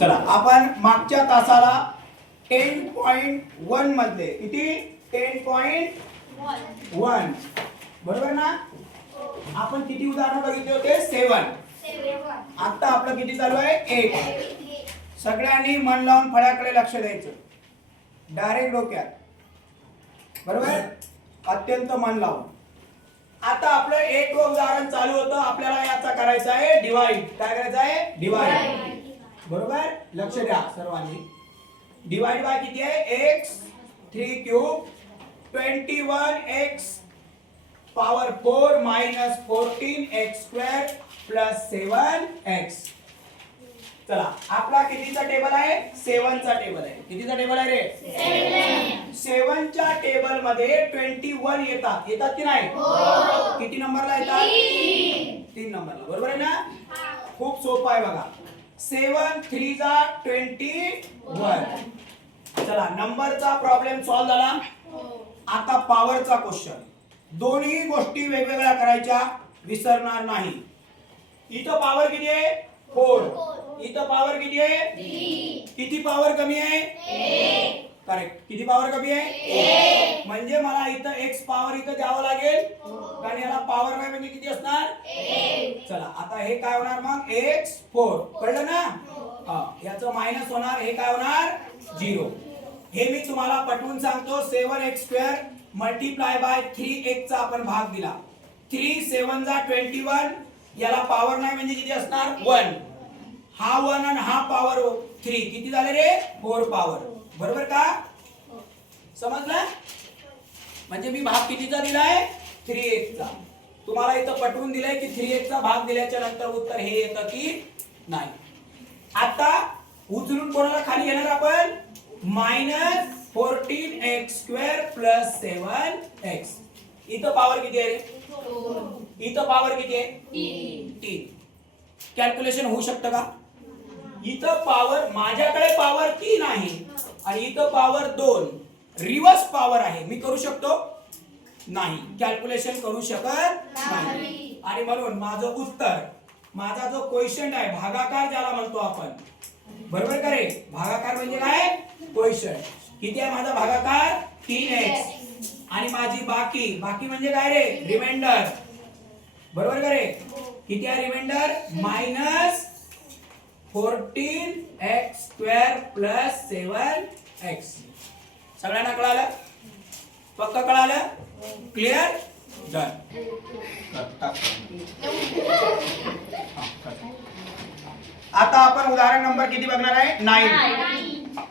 चला आपण मागच्या तासाला 10.1 मधले किती 10.1 बरोबर ना. आपण किती उदाहरण बघितले होते 7. आता आपलं किती चालू आहे 8. सगळ्यांनी मन लावून फळ्याकडे लक्ष द्यायचं डायरेक्ट डोक्यात बरोबर अत्यंत मन लावून. आता आपलं एक उदाहरण चालू होतं आपल्याला याचा करायचा आहे डिवाइड. काय करायचं आहे डिवाइड बरोबर लक्ष द्या सर्वांनी. डिवाइड बाय किती आहे x 3 cube 21x power 4 minus 14x square plus 7x. चला आपला कितीचा टेबल आहे 7 चा टेबल आहे. कितीचा टेबल आहे रे 7 च्या टेबल मध्ये 21 येतात की नाही किती नंबरला येतात 3 नंबरला बरोबर आहे ना. खूप सोपं आहे बघा 7 3 जा 21. चला नंबरचा प्रॉब्लेम सॉल्व झाला. आता पॉवरचा क्वेश्चन. दोन्ही गोष्टी वेगवेगळ्या करायच्या विसरणार नाही. इथं पॉवर किती आहे 4 इथं पॉवर किती आहे 3. किती पॉवर कमी आहे 1. करेक्ट किती पॉवर कमी आहे 1. म्हणजे मला इथं x पॉवर इथं द्यावं लागेल कारण याला पॉवर नाही म्हणजे किती असणार 1. चला आता हे काय होणार मग x 4 कळलं ना. याचं मायनस होणार हे काय होणार 0. हे मी तुम्हाला पटवून सांगतो 7x square multiply by 3x चा आपण भाग दिला. 3 7 जा 21 याला पॉवर नाही म्हणजे किती असणार 1. हा 1 आणि हा पॉवर 3 किती झाले रे 4 पॉवर बरोबर का समजलं. म्हणजे मी भाग कितीचा दिलाय 3x चा. तुम्हाला इथं पटवून दिलंय की 3x चा भाग दिल्याच्या नंतर उत्तर हे येतं की नाही. आता उचलून कोणाला खाली घेणार आपण minus 14x square plus 7x. इथं पॉवर किती आहे रे इथं पॉवर किती आहे 3. कॅल्क्युलेशन होऊ शकतं का. इथं पॉवर माझ्याकडे पॉवर 3 आहे आणि इथं पॉवर 2 रिवर्स पॉवर आहे. मी करू शकतो नाही कॅल्क्युलेशन करू शकत नाही. आणि म्हणून माझं उत्तर माझा जो क्वेश्चन आहे भागाकार ज्याला म्हणतो आपण बरोबर का रे. भागाकार म्हणजे काय क्वेश्चन. किती आहे माझा भागाकार 3x आणि माझी बाकी म्हणजे काय रे रिमाइंडर बरोबर का रे. किती आहे reminder minus 14x square plus 7x. सगळ्यांना कळालं पक्क कळालं क्लिअर डन. आता आपण उदाहरण नंबर किती बघणार आहे 9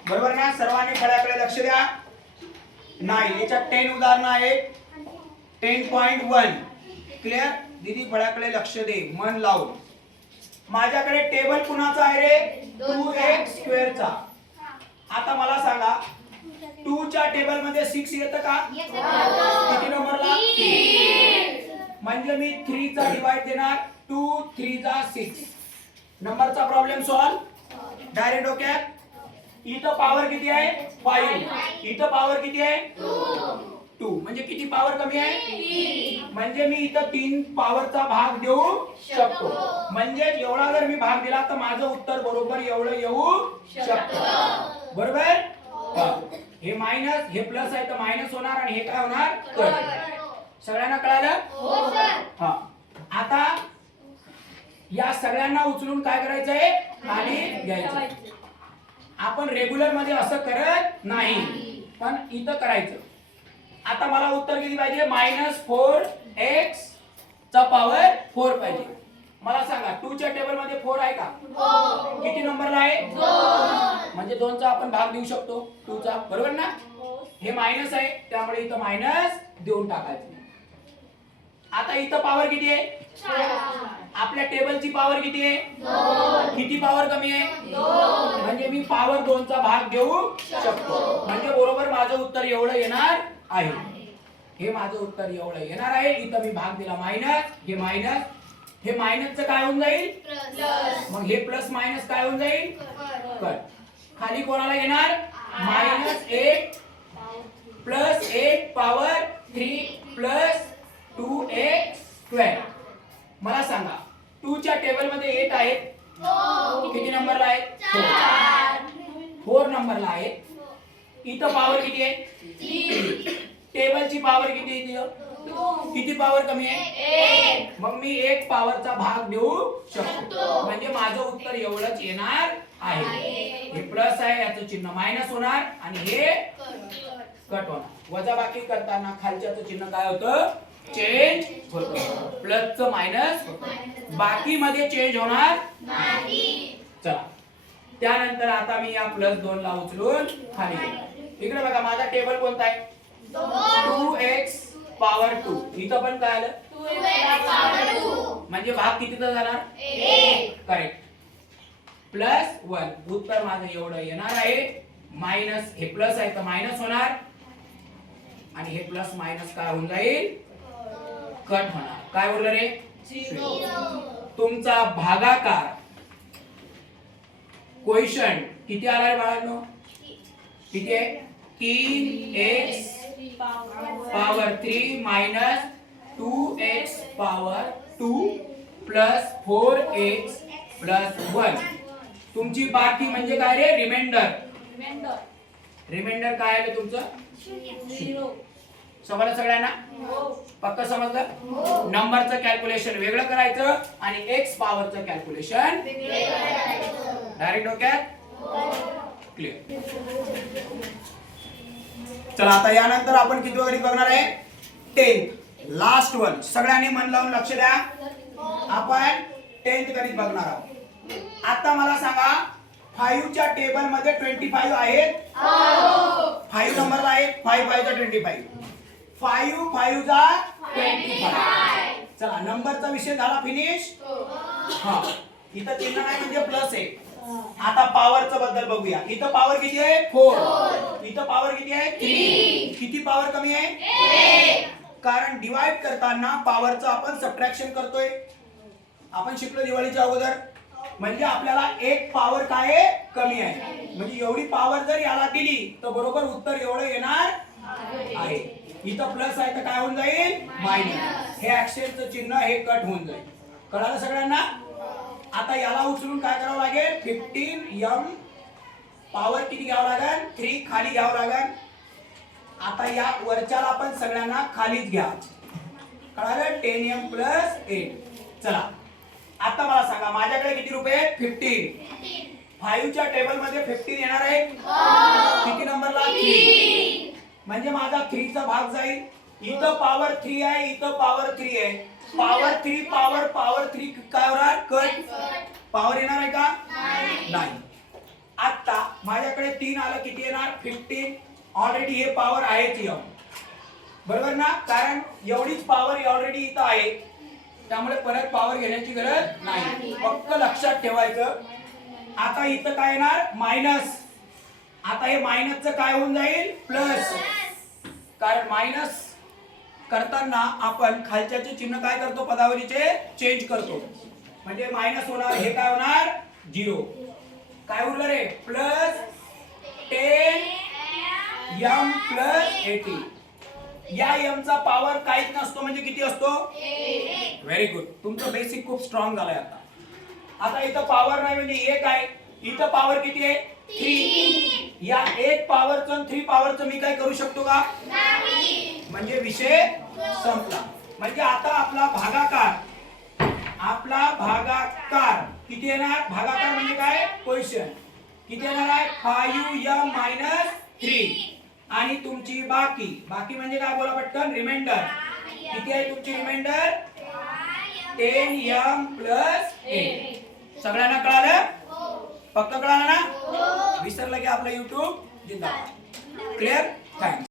बरोबर ना. सर्वांनी फळ्याकडे लक्ष द्या. 9 याच्यात 10 उदाहरण आहेत 10.1 क्लिअर. दीदी फळ्याकडे लक्ष दे मन लावून. माझ्याकडे टेबल कुणाचा आहे रे 2x स्क्वेअर चा. आता मला सांगा 2 च्या टेबल मध्ये 6 येतं का किती नंबरला 3. म्हणजे मी 3 चा डिवाइड देणार 2 3 जा 6. नंबरचा प्रॉब्लेम सॉल्व डायरेक्ट डोक्यात. इथं पॉवर किती आहे 5 इथं पॉवर किती आहे 2 म्हणजे किती पॉवर कमी आहे 3. म्हणजे मी इथं 3 पॉवरचा भाग देऊ शकतो. म्हणजे एवढा जर मी भाग दिला तर माझं उत्तर बरोबर एवढं येऊ शकतं बरोबर. हे मायनस हे प्लस आहे तर मायनस होणार आणि हे काय होणार तर. सगळ्यांना कळालं हो सर. आता या सगळ्यांना उचलून काय करायचंय खाली घ्यायचं. आपण रेग्युलर मध्ये असं करत नाही पण इथं करायचं. आता मला उत्तर किती पाहिजे मायनस 4x चा पॉवर 4 पाहिजे. मला सांगा 2 च्या टेबल मध्ये 4 आहे का किती नंबरला आहे 2. म्हणजे 2 चा आपण भाग देऊ शकतो 2 चा बरोबर ना. हे मायनस आहे त्यामुळे इथं मायनस देऊन टाकायचं. आता इथं पॉवर किती आहे आपल्या टेबलची पॉवर किती आहे 2. किती पॉवर कमी आहे 2. म्हणजे मी पॉवर 2 चा भाग देऊ शकतो. म्हणजे बरोबर माझं उत्तर एवढं येणार आहे. हे माझं उत्तर एवढं येणार आहे. इथं मी भाग दिला मायनस हे मायनस हे मायनसचं काय होऊन जाईल प्लस. मग हे प्लस मायनस काय होऊन जाईल कट. खाली कोणाला येणार -8 plus 8 power 3 plus 2x square. मला सांगा 2 च्या टेबल मध्ये 8 आहे किती नंबरला आहे 4. नंबरला आहे. इथं पॉवर किती आहे? 3. टेबलची पॉवर किती आहे इथं? किती पॉवर कमी आहे? 1. मग मी 1 पॉवरचा भाग देऊ शकतो. म्हणजे माझं उत्तर एवढंच येणार आहे. हे प्लस आहे, याचं चिन्ह मायनस होणार आणि हे कट होणार. वजाबाकी करताना खालच्याचं चिन्ह काय होतं? चेंज होतं. प्लसचं मायनस होतं. बाकी मध्ये चेंज होणार नाही. चला, त्यानंतर आता मी या प्लस 2 ला उचलून खाली घेतो. इकडे बघा, माझा टेबल कोणता आहे? 2x power 2. इथं पण काय आलं? 2x power 2. म्हणजे भाग कितीचा जाणार? 1. करेक्ट. प्लस 1. उत्तर माझं एवढं येणार आहे. मायनस, हे प्लस आहे तर मायनस होणार आणि हे प्लस मायनस काय होऊन जाईल? कट होणार. काय उरलं रे? 0. तुमचा भागाकार क्वोशंट किती आलाय बाळांनो? किती आहे? 3x power 3 minus 2x power 2 plus 4x plus 1. तुमची बाकी म्हणजे काय रे? रिमाइंडर. रिमाइंडर काय आहे तुमचं? 0. समजलं सगळ्यांना? पक्का समजलं? नंबरचं कॅल्क्युलेशन वेगळं करायचं आणि x पॉवरचं कॅल्क्युलेशन डायरेक्ट डोक्यात? क्लिअर. चला, आता यानंतर आपण किती गणित बघणार आहे? 10th last one. सगळ्यांनी मन लावून लक्ष द्या. आपण 10th गणित बघणार आहोत. आता मला सांगा, 5 च्या टेबल मध्ये 25 आहेत? 5 नंबरला आहे. 5 5 चा 25. 5 5 चा 25. चला, नंबरचा विषय झाला फिनिश. हा, इथं चिन्ह नाही म्हणजे प्लस आहे. आता पॉवरचं बद्दल बघूया. इथं पॉवर किती आहे? 4. इथं पॉवर किती आहे? 3. किती पॉवर कमी आहे? 1. कारण डिवाइड करताना पॉवरचं आपण सबट्रॅक्शन करतोय. आपण शिकलो दिवाळीच्या अगोदर. म्हणजे आपल्याला 1 पॉवर काय आहे? कमी आहे. म्हणजे एवढी पॉवर जर याला दिली तर बरोबर उत्तर एवढं येणार आहे. इथं प्लस आहे तर काय होऊन जाईल? मायनस. हे ऍक्सेलचं चिन्ह हे कट होऊन जाईल. कळालं सगळ्यांना? आता याला उचलून काय करावं लागेल? 15m पॉवर किती घ्यावं लागेल? 3 खाली घ्यावं लागेल. आता या वरच्याला आपण सगळ्यांना खालीच घ्या. कळालं? 10m plus 8. चला, आता मला सांगा, माझ्याकडे किती रुपये आहेत? 15. 5 च्या टेबल मध्ये 15 येणार आहे? किती नंबरला? 3. म्हणजे माझा 3 चा भाग जाईल. इथं पॉवर 3 आहे, इथं पॉवर 3 आहे. पॉवर 3 पॉवर 3 काय होणार? कट. पॉवर येणार आहे का? नाही. आता माझ्याकडे 3 आलं, किती येणार? 15. ऑलरेडी हे पॉवर आहेच m. बरोबर ना? कारण एवढीच पॉवर ऑलरेडी इथं आहे, त्यामुळे परत पॉवर घेण्याची गरज नाही. फक्त लक्षात ठेवायचं. आता इथं काय येणार? मायनस. आता हे मायनसचं काय होऊन जाईल? प्लस. कारण मायनस करताना आपण खालच्याचे चिन्ह काय करतो? पदावलीचे चेंज करतो. म्हणजे मायनस होणार, हे काय होणार? 0. काय उरलं रे? Plus 10m plus 80. या m चा पॉवर काहीच नसतो म्हणजे किती असतो? 1. Very good. तुमचं बेसिक खूप स्ट्रॉंग झालंय आता. आता इथं पॉवर नाही म्हणजे 1 आहे. इथं पॉवर किती आहे? 3. या 1 पॉवरचं आणि 3 पॉवरचं मी काय करू शकतो का? नाही. म्हणजे विषय संपला. म्हणजे आता आपला भागाकार किती येणार? भागाकार म्हणजे काय? क्वोशंट किती येणार आहे? 5m 3. आणि तुमची बाकी म्हणजे काय? बोला पटकन. रिमाइंडर किती आहे तुमची? Reminder 10m plus 8. सगळ्यांना कळालं? पक्का कळालं ना? विसरलं की आपलं YouTube जिंदाबाद. क्लिअर? थँक्स.